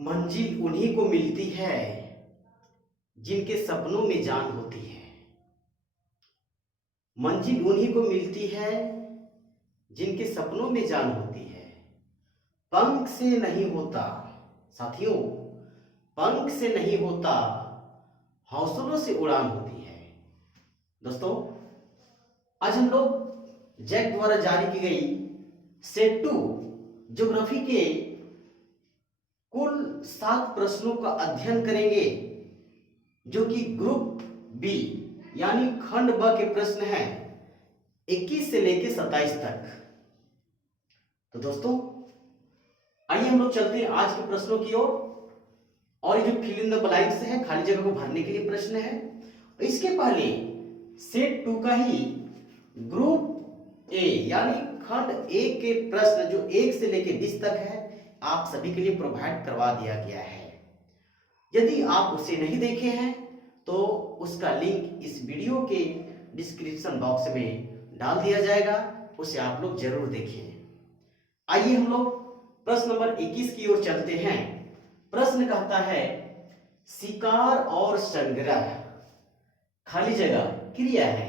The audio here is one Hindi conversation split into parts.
मंजिल उन्हीं को मिलती है जिनके सपनों में जान होती है। मंजिल उन्हीं को मिलती है जिनके सपनों में जान होती है। पंख से नहीं होता साथियों, पंख से नहीं होता, हौसलों से उड़ान होती है। दोस्तों, आज हम लोग जैक द्वारा जारी की गई सेट 2 ज्योग्राफी के कुल 7 प्रश्नों का अध्ययन करेंगे, जो कि ग्रुप बी यानी खंड ब के प्रश्न हैं 21 से लेकर 27 तक। तो दोस्तों, आइए हम लोग चलते हैं आज के प्रश्नों की ओर। और ये जो फिल इन द ब्लैंक्स है, खाली जगह को भरने के लिए प्रश्न है। इसके पहले सेट 2 का ही ग्रुप ए यानी खंड ए के प्रश्न जो 1 से लेकर 20 तक है, आप सभी के लिए प्रोवाइड करवा दिया गया है। यदि आप उसे नहीं देखे हैं तो उसका लिंक इस वीडियो के डिस्क्रिप्शन बॉक्स में डाल दिया जाएगा, उसे आप लोग जरूर देखें। आइए हम लोग प्रश्न नंबर 21 की ओर चलते हैं। प्रश्न कहता है शिकार और संग्रह, खाली जगह क्रिया है।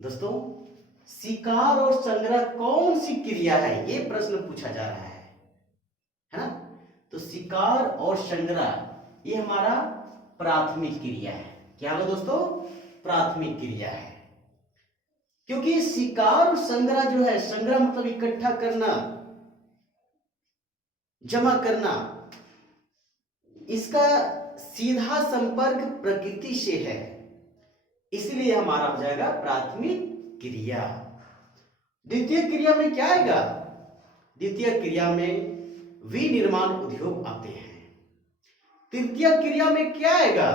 दोस्तों, शिकार और संग्रह कौन सी क्रिया है, यह प्रश्न पूछा जा रहा है ना। तो शिकार और संग्रह ये हमारा प्राथमिक क्रिया है। क्या होगा दोस्तों? प्राथमिक क्रिया है। क्योंकि शिकार और संग्रह जो है, संग्रह मतलब इकट्ठा करना, जमा करना, इसका सीधा संपर्क प्रकृति से है, इसलिए हमारा हो जाएगा प्राथमिक क्रिया। द्वितीय क्रिया में क्या आएगा? द्वितीय क्रिया में विनिर्माण उद्योग आते हैं। तृतीय क्रिया में क्या आएगा?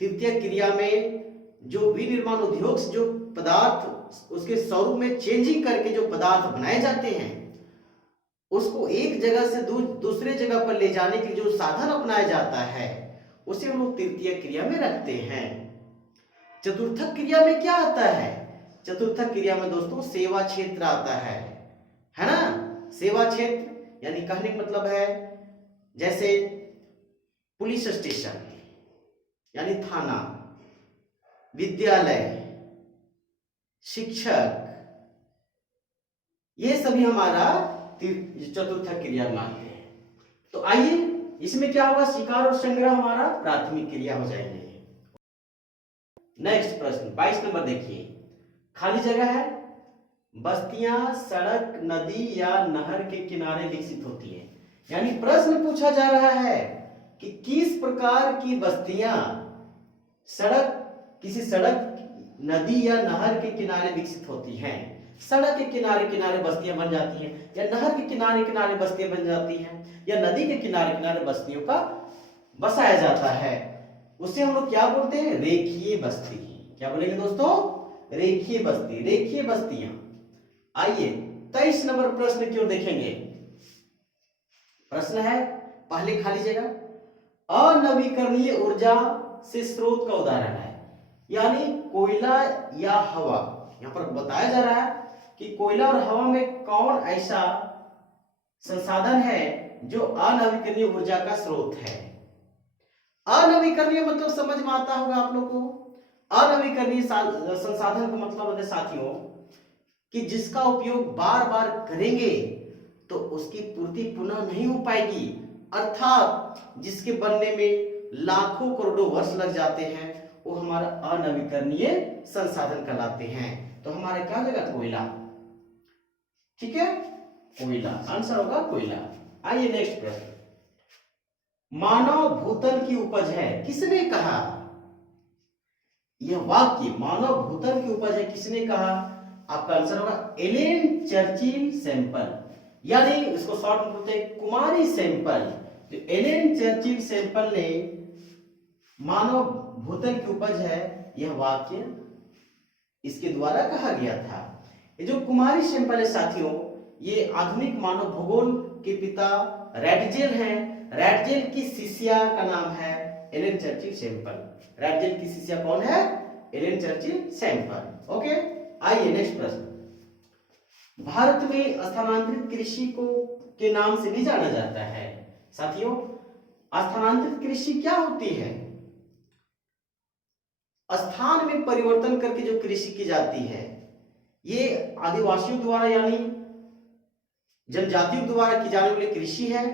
तृतीय क्रिया में जो विनिर्माण उद्योग से जो पदार्थ उसके स्वरूप में चेंजिंग करके जो पदार्थ बनाए जाते हैं, उसको एक जगह से दूसरे जगह पर ले जाने के जो साधन अपनाया जाता है, उसे हम लोग तृतीय क्रिया में रखते हैं। चतुर्थ क्रिया में क्या आता है? चतुर्थ क्रिया में दोस्तों सेवा क्षेत्र आता है ना। सेवा क्षेत्र यानी कहने का मतलब है जैसे पुलिस स्टेशन यानी थाना, विद्यालय, शिक्षक, ये सभी हमारा चतुर्थ क्रिया में आते हैं। तो आइए इसमें क्या होगा? शिकार और संग्रह हमारा प्राथमिक क्रिया हो जाएंगे। नेक्स्ट प्रश्न 22 नंबर देखिए, खाली जगह है। बस्तियां सड़क, नदी या नहर के किनारे विकसित होती है। यानी प्रश्न पूछा जा रहा है कि किस प्रकार की बस्तियां किसी सड़क, नदी या नहर के किनारे विकसित होती हैं। सड़क के किनारे किनारे बस्तियां बन जाती हैं, या नहर के किनारे किनारे बस्तियां बन जाती हैं, या नदी के किनारे किनारे बस्तियों का बसाया जाता है। उसे हम लोग क्या बोलते हैं? रेखीय बस्ती। क्या बोलेंगे दोस्तों? रेखीय बस्ती, रेखीय बस्तियां। आइए 23 नंबर प्रश्न की ओर देखेंगे। प्रश्न है, पहले खाली जगह, अनवीकरणीय ऊर्जा से स्रोत का उदाहरण है। यानी कोयला या हवा। यहां पर बताया जा रहा है कि कोयला और हवा में कौन ऐसा संसाधन है जो अनवीकरणीय ऊर्जा का स्रोत है। अनवीकरणीय मतलब समझ में आता होगा आप लोग को। अनवीकरणीय संसाधन का मतलब है साथियों कि जिसका उपयोग बार बार करेंगे तो उसकी पूर्ति पुनः नहीं हो पाएगी, अर्थात जिसके बनने में लाखों करोड़ों वर्ष लग जाते हैं, वो हमारा अनवीकरणीय संसाधन कहलाते हैं। तो हमारा क्या हो जाएगा? कोयला। ठीक है, कोयला आंसर होगा कोयला। आइए नेक्स्ट प्रश्न, मानव भूतल की उपज है, किसने कहा? यह वाक्य मानव भूतल की उपज है किसने कहा? आपका आंसर होगा एलेन चर्चिल सैंपल, यानी इसको शॉर्ट में बोलते हैं कुमारी सैंपल। जो एलेन चर्चिल सैंपल ने मानव भूतल की उपज है, यह वाक्य इसके द्वारा कहा गया था। ये जो कुमारी सैंपल है साथियों, ये आधुनिक मानव भूगोल के पिता रैटजेल हैं। रैटजेल की शिष्या का नाम है एलेन चर्चिल सैंपल। रैटजेल की शिष्या कौन है? Ellen Churchill Semple. ओके, आइए नेक्स्ट प्रश्न, भारत में स्थानांतरित कृषि को के नाम से भी जाना जाता है। साथियों, स्थानांतरित कृषि क्या होती है? स्थान में परिवर्तन करके जो कृषि की जाती है, ये आदिवासियों द्वारा यानी जनजातियों द्वारा की जाने वाली कृषि है,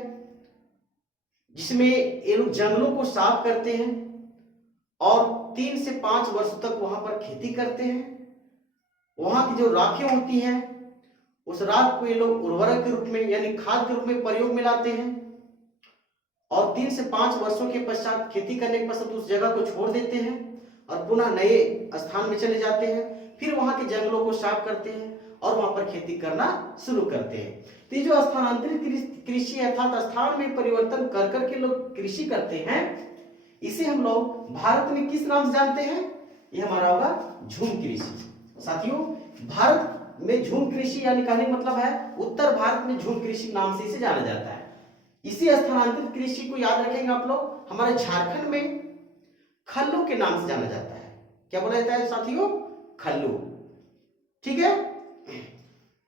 जिसमें ये लोग जंगलों को साफ करते हैं और 3 से 5 वर्षों तक वहां पर खेती करते हैं। वहां की जो राखें होती हैं, उस राख को ये लोग उर्वरक के रूप में यानी खाद के रूप में प्रयोग में लाते हैं और 3 से 5 वर्षों के पश्चात खेती करने के पश्चात उस जगह को छोड़ देते हैं और पुनः नए स्थान में चले जाते हैं। फिर वहां के जंगलों को साफ करते हैं और वहां पर खेती करना शुरू करते हैं। तो ये जो स्थानांतरित कृषि अर्थात स्थान में परिवर्तन कर करके लोग कृषि करते हैं, इसे हम लोग भारत में किस नाम से जानते हैं? ये हमारा होगा झूम कृषि। साथियों, भारत में झूम कृषि यानी कहने का मतलब है उत्तर भारत में झूम कृषि नाम से इसे जाना जाता है। इसी स्थानांतरित कृषि को याद रखेंगे आप लोग, हमारे झारखंड में खल्लू के नाम से जाना जाता है। क्या बोला जाता है साथियों? खल्लू। ठीक है।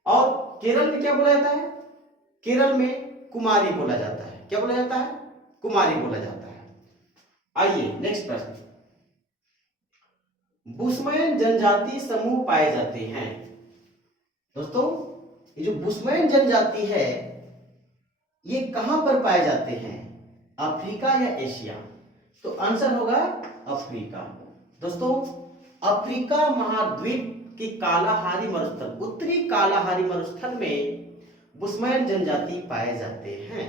और केरल में क्या बोला जाता है? केरल में कुमारी बोला जाता है। क्या बोला जाता है? कुमारी बोला जाता है। आइए नेक्स्ट प्रश्न। बुशमैन जनजाति समूह पाए जाते हैं। दोस्तों, ये जो बुशमैन जनजाति है, ये कहां पर पाए जाते हैं? अफ्रीका या एशिया? तो आंसर होगा अफ्रीका। दोस्तों, अफ्रीका महाद्वीप के कालाहारी मरुस्थल, उत्तरी कालाहारी मरुस्थल में बुशमैन जनजाति पाए जाते हैं।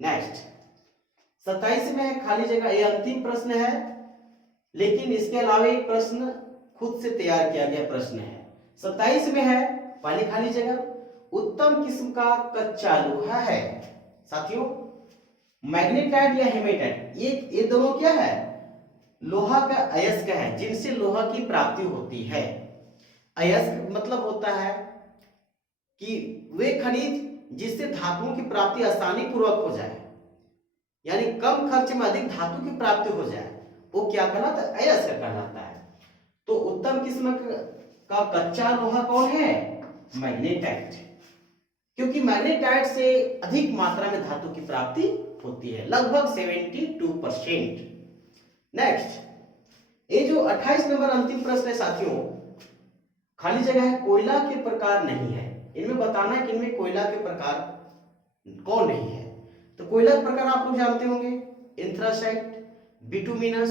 नेक्स्ट 27 में है खाली जगह। ये अंतिम प्रश्न है, लेकिन इसके अलावा एक प्रश्न खुद से तैयार किया गया प्रश्न है। 27 में है पहली खाली जगह, उत्तम किस्म का कच्चा लोहा है। साथियों, मैग्नेटाइट या हेमेटाइट, ये दोनों क्या है? लोहा का अयस्क है, जिनसे लोहा की प्राप्ति होती है। अयस्क मतलब होता है कि वे खनिज जिससे धातुओं की प्राप्ति आसानी पूर्वक हो जाए, यानी कम खर्च में अधिक धातु की प्राप्ति हो जाए, वो क्या कहलाता है? अयस्क कहलाता है। तो उत्तम किस्म का कच्चा लोहा कौन है? मैग्नेटाइट, क्योंकि मैग्नेटाइट से अधिक मात्रा में धातु की प्राप्ति होती है, लगभग 72%। नेक्स्ट, ये जो 28 नंबर अंतिम प्रश्न है साथियों, खाली जगह है कोयला के प्रकार नहीं है। इनमें बताना है कि इनमें कोयला के प्रकार कौन नहीं है। तो कोयला के प्रकार आप लोग जानते होंगे, एंथ्रासाइट, बिटुमिनस,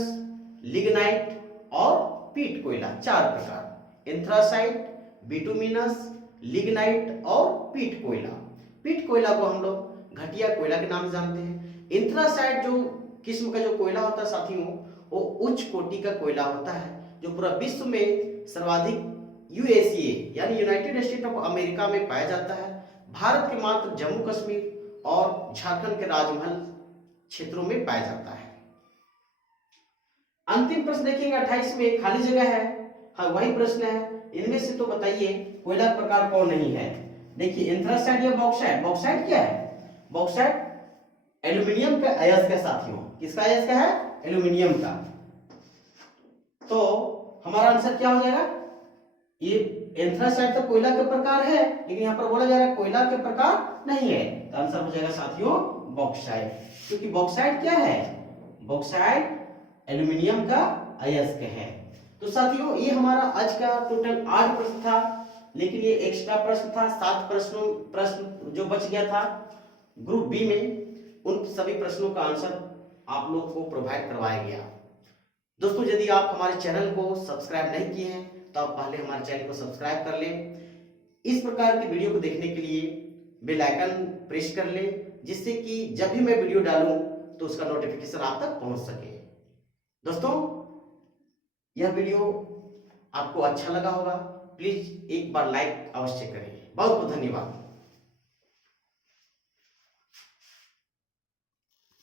लिग्नाइट और पीट कोयला। 4 प्रकार, एंथ्रासाइट, बिटुमिनस, लिग्नाइट और पीट कोयला। पीट कोयला को हम लोग घटिया कोयला के नाम से जानते हैं। एंथ्रासाइट जो किस्म का जो कोयला होता है साथियों, वो उच्च कोटि का कोयला होता है, जो पूरा विश्व में सर्वाधिक यूएसए यानी यूनाइटेड स्टेट ऑफ अमेरिका में पाया जाता है। भारत के मात्र जम्मू कश्मीर और झारखंड के राजमहल क्षेत्रों में पाया जाता है। अंतिम प्रश्न देखेंगे 28 में खाली जगह है। हाँ, वही प्रश्न है, इनमें से तो बताइए कोयला प्रकार कौन नहीं है। देखिए, एंथ्रासाइट या बॉक्साइट। बॉक्साइट क्या है? बॉक्साइट एल्यूमिनियम का अयस्क है साथियों। किसका अयस्क है? एल्यूमिनियम का। तो हमारा आंसर क्या हो जाएगा? ये एंथ्रासाइट तो कोयला के प्रकार है, लेकिन यहाँ पर बोला जा रहा है कोयला के प्रकार नहीं है। तो आंसर हो जाएगा साथियों बॉक्साइट, क्योंकि बॉक्साइट क्या है? बॉक्साइट एल्यूमिनियम का अयस्क है। तो साथियों, ये हमारा आज का टोटल 8 प्रश्न था, लेकिन ये एक्स्ट्रा प्रश्न था। 7 प्रश्न जो बच गया था ग्रुप बी में, उन सभी प्रश्नों का आंसर आप लोग को प्रोवाइड करवाया गया। दोस्तों, यदि आप हमारे चैनल को सब्सक्राइब नहीं किए हैं तो आप पहले हमारे चैनल को सब्सक्राइब कर लें। इस प्रकार की वीडियो को देखने के लिए बेल आइकन प्रेस कर लें, जिससे कि जब भी मैं वीडियो डालूं तो उसका नोटिफिकेशन आप तक पहुंच सके। दोस्तों, यह वीडियो आपको अच्छा लगा होगा, प्लीज एक बार लाइक अवश्य करें। बहुत बहुत धन्यवाद।